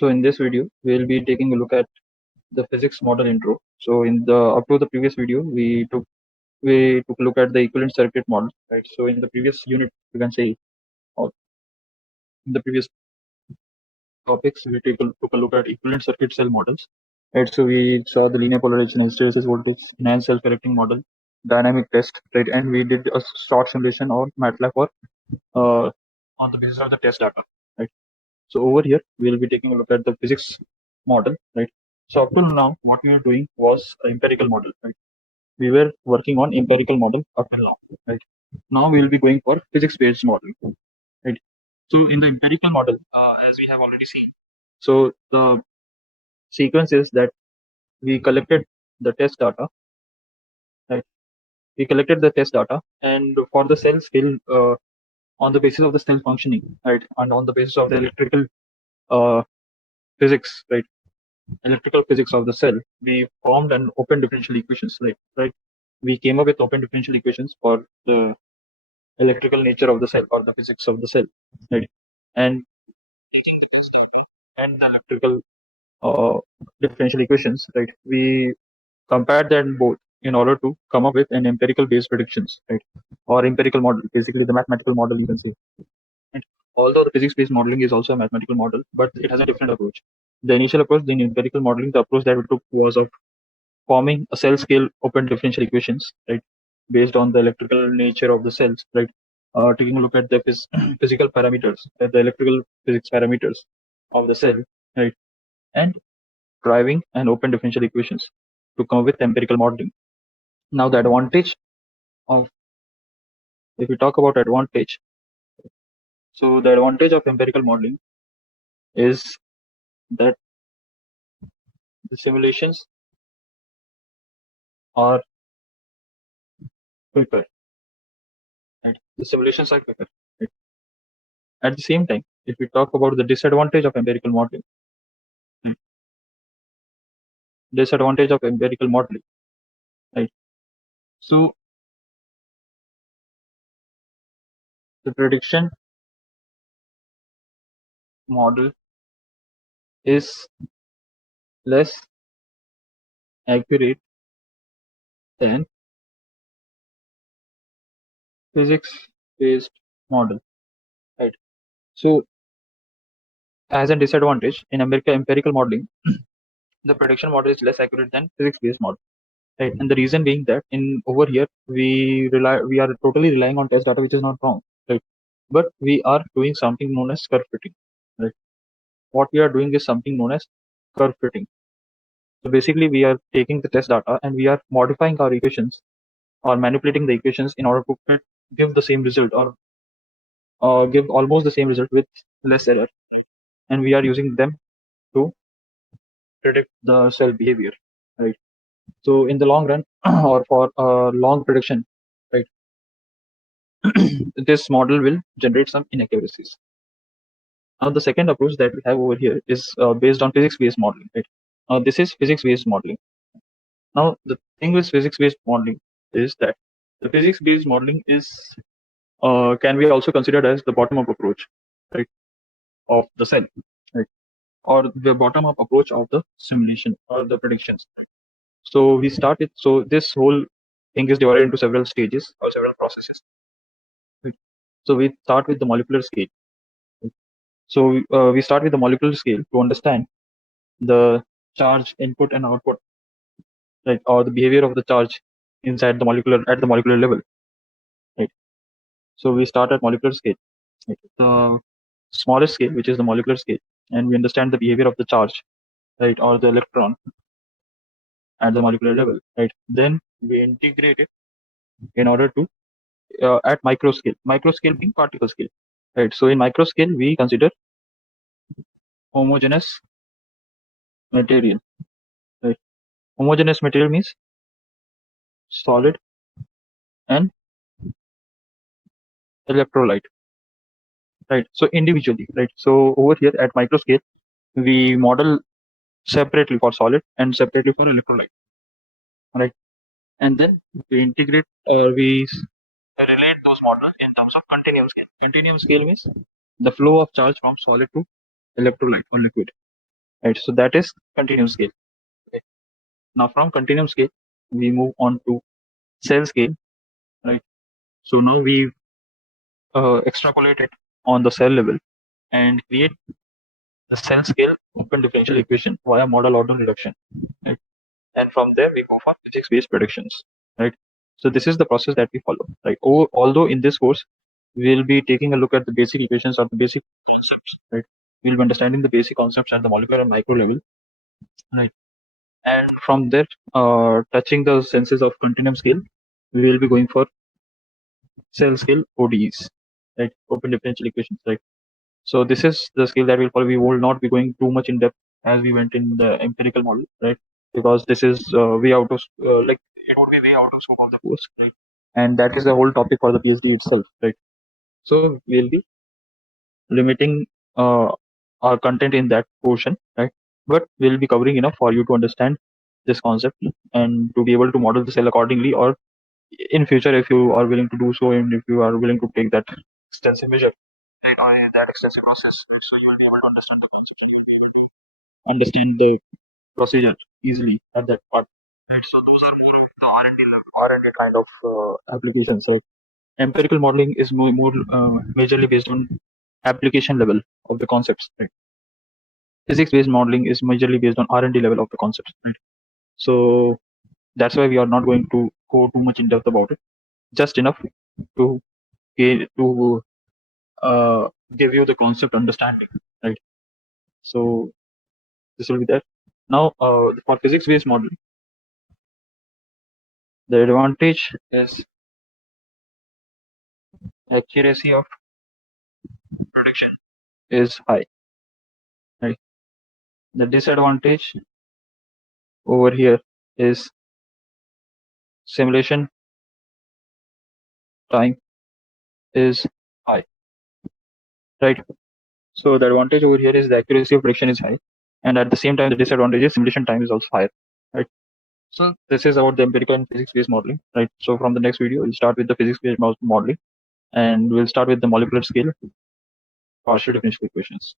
So in this video, we'll be taking a look at the physics model intro. So in the up to the previous video, we took a look at the equivalent circuit model, right? So in the previous unit, you can say, or in the previous topics, we took a look at equivalent circuit cell models, right? So we saw the linear polarization, hysteresis voltage, enhanced self-correcting model, dynamic test, right? And we did a short simulation or MATLAB or uh, on the basis of the test data, right? So over here, we'll be taking a look at the physics model, right? So up till now, what we were doing was empirical model, right? We were working on empirical model up till now, right? Now we will be going for physics-based model, right? So in the empirical model, as we have already seen, so the sequence is that we collected the test data, right? We collected the test data, and for the cell scale, on the basis of the cell functioning, right, and on the basis of the electrical uh, physics, right? Electrical physics of the cell, we formed an open differential equations, right? We came up with open differential equations for the electrical nature of the cell or the physics of the cell, right? And the electrical uh, differential equations, right? We compared them both in order to come up with an empirical based predictions, right? Or empirical model, basically the mathematical model, you can say. And although the physics based modeling is also a mathematical model, but it has a different approach. The initial approach, the empirical modeling, the approach that we took was of forming a cell scale open differential equations, right, based on the electrical nature of the cells, right, taking a look at the physical parameters, the electrical physics parameters of the cell, right, and driving an open differential equations to come up with empirical modeling. Now the advantage of, if we talk about advantage, so the advantage of empirical modeling is that the simulations are quicker, right? The simulations are quicker, right? At the same time, if we talk about the disadvantage of empirical modeling, right, disadvantage of empirical modeling, right? So the prediction model is less accurate than physics-based model, right? So as a disadvantage in empirical modeling, the prediction model is less accurate than physics-based model, right? And the reason being that in over here we are totally relying on test data, which is not wrong, right? But we are doing something known as curve fitting, right? What we are doing is something known as curve fitting. So basically, we are taking the test data and we are modifying our equations or manipulating the equations in order to give the same result or give almost the same result with less error, and we are using them to predict the cell behavior, right? So in the long run or for long prediction, right, this model will generate some inaccuracies. Now the second approach that we have over here is based on physics-based modeling, right? This is physics-based modeling. Now the thing with physics-based modeling is that the physics-based modeling is can be also considered as the bottom-up approach, right, of the cell, right, or the bottom-up approach of the simulation or the predictions. So we start with, so this whole thing is divided into several stages or several processes. Right? So we start with the molecular scale. Right? So we start with the molecular scale to understand the charge input and output, right, or the behavior of the charge inside the molecular at the molecular level, right. So we start at molecular scale, right? The smallest scale, which is the molecular scale, and we understand the behavior of the charge, right, or the electron at the molecular level, right. Then we integrate it in order to at micro scale being particle scale, right. So in micro scale, we consider homogeneous material, right. Homogeneous material means solid and electrolyte, right. So individually, right. So over here at micro scale, we model separately for solid and separately for electrolyte, right. And then we integrate we relate those models in terms of continuum scale. Continuum scale means the flow of charge from solid to electrolyte or liquid, right? So that is continuum scale. Okay. Now from continuum scale, we move on to cell scale, right? So now we extrapolate it on the cell level and create the cell scale open differential equation via model order reduction, right? And from there we go for physics-based predictions, right? So this is the process that we follow, right? Although in this course we'll be taking a look at the basic equations or the basic concepts, right? We'll be understanding the basic concepts at the molecular and micro level, right? And from there, touching the senses of continuum scale, we will be going for cell scale ODEs, right? Open differential equations, right? So this is the scale that we'll follow. We will not be going too much in depth as we went in the empirical model, right? Because this is way out of like it would be way out of scope of the course, right? And that is the whole topic for the PhD itself, right? So we'll be limiting our content in that portion, right? But we'll be covering enough for you to understand this concept and to be able to model the cell accordingly, or in future if you are willing to do so, and if you are willing to take that extensive measure, that extensive process, so you will be able to understand the concept, understand the procedure easily at that part. Right. So those are more of the R&D kind of applications, right? Empirical modeling is more majorly based on application level of the concepts, right? Physics-based modeling is majorly based on R&D level of the concepts, right? So that's why we are not going to go too much in depth about it. Just enough to to give you the concept understanding, right? So this will be there. Now, for physics-based modeling, the advantage is accuracy of prediction is high, right? The disadvantage over here is simulation time is high, right? So the advantage over here is the accuracy of prediction is high, and at the same time, the disadvantage is simulation time is also higher, right? So this is about the empirical and physics-based modeling, right? So from the next video, we'll start with the physics-based modeling, and we'll start with the molecular scale partial differential equations.